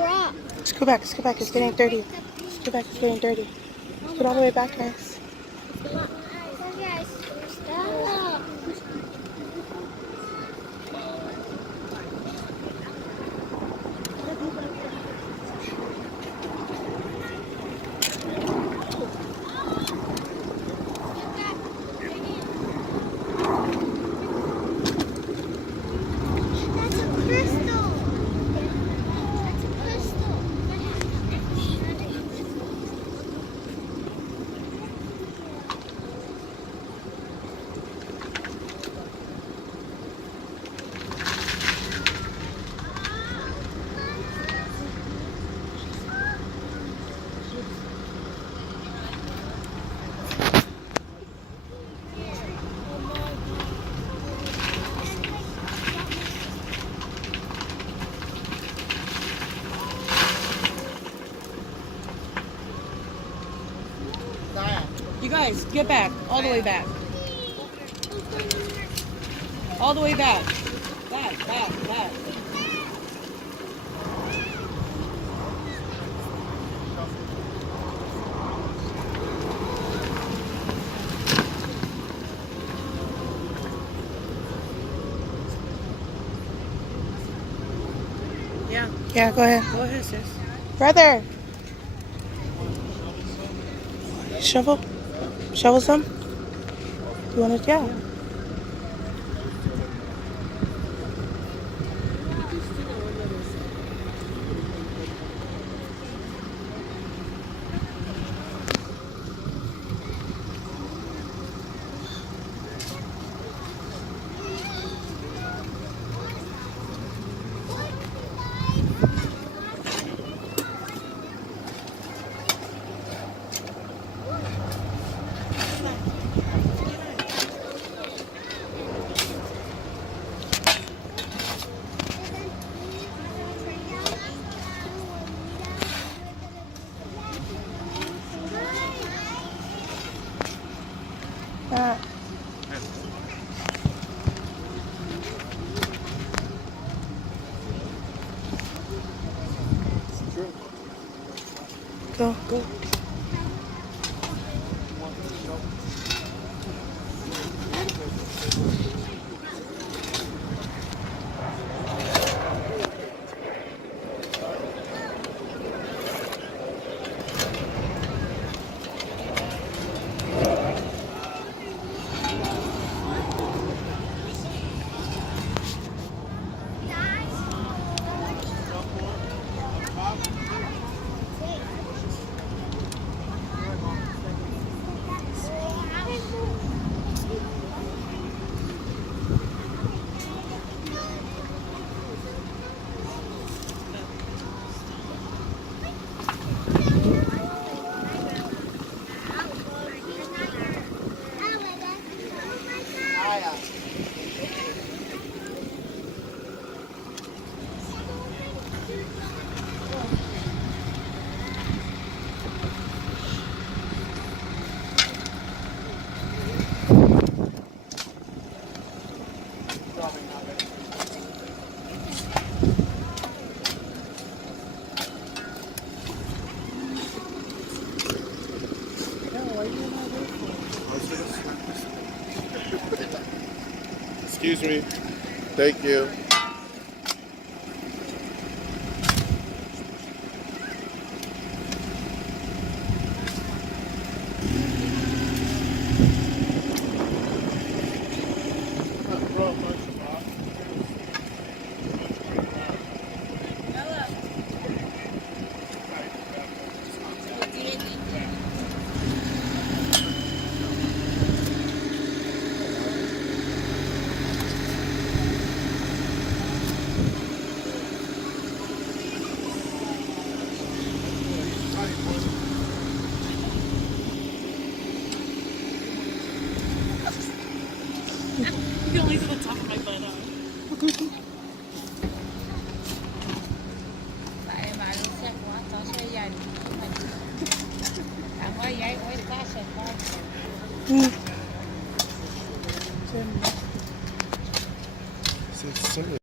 rock. Let's go back. Let's go back. It's getting dirty. Let's go back. It's getting dirty. Let's get all the way back, guys. Guys, stop. That's a crystal. That's a crystal. You guys, get back. All the way back. All the way back. Back, back, back. Yeah. Yeah, go ahead. Go ahead, sis. Brother. Shovel? Shovel some? You want it? Yeah. Go. Go. Excuse me. Thank you.